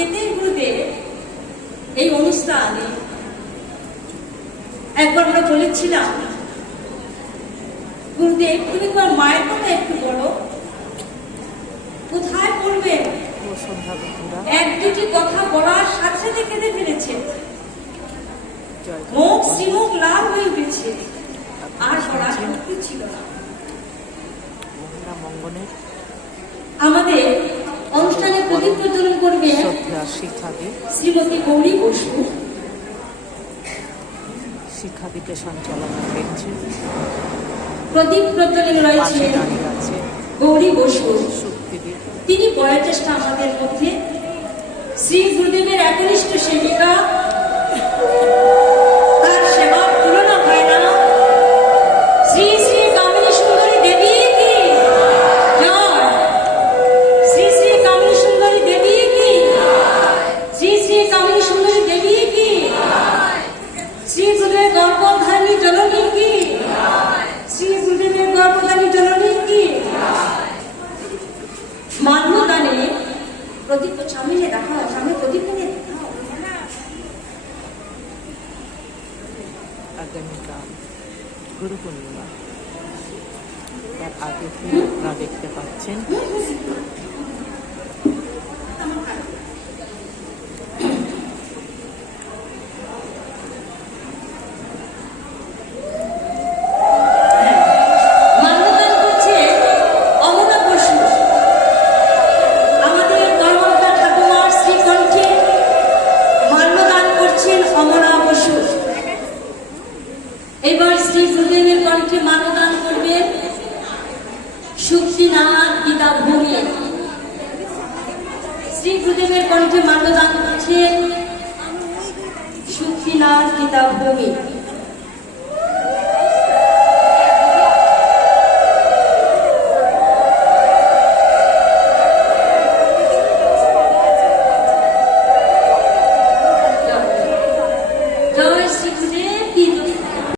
পেতে গুরুদেব এই অনুষ্ঠানে একবার আমরা বলেছিলাম, গুরুদেব তুমি তোমার মায়ের কথা একটু বলো, কোথায় পড়বে? এক দুটি কথা বলার সাথে সাথে কেঁদে ফেলেছে, মুখ শ্রীমুখ লাল হয়ে উঠেছে, আর বলার শক্তি ছিল না। আমাদের অনুষ্ঠানে প্রদীপ প্রজ্বলন করবে শ্রীমতী গৌরী বসু। শিক্ষাদিকে সঞ্চালনা করছেন, প্রদীপ প্রজ্বলন রয়েছে গৌরী বসু। তিনি বয়োজ্যেষ্ঠা আমাদের মধ্যে, শ্রী গুরুদেবের একনিষ্ঠ সেবিকা, তার সেবার তুলনা হয় না। শ্রী শ্রী কামিনী সুন্দরী দেবী কি জয়, শ্রী শ্রী কামিনী সুন্দরী দেবী কি, শ্রী শ্রী কামিনী সুন্দরী দেবী কি, শ্রী গুরুদেবের গর্ভধারী জননী কি, শ্রী গুরুদেবের গর্ভধারী জননী কি। মাল্যদানে প্রদীপ সামনে দেখাও, সামনে প্রদীপ নিয়ে দেখাও। আগামীকাল গুরু পূর্ণিমা, তার আগে আপনারা দেখতে পাচ্ছেন এবার শ্রী গুরুদেবের কণ্ঠে মানদান করবেন শক্তিনাথ গীতা ভূমি। শ্রী গুরুদেবের কণ্ঠে মানদান করছেন শক্তিনাথ গীতা ভূমি।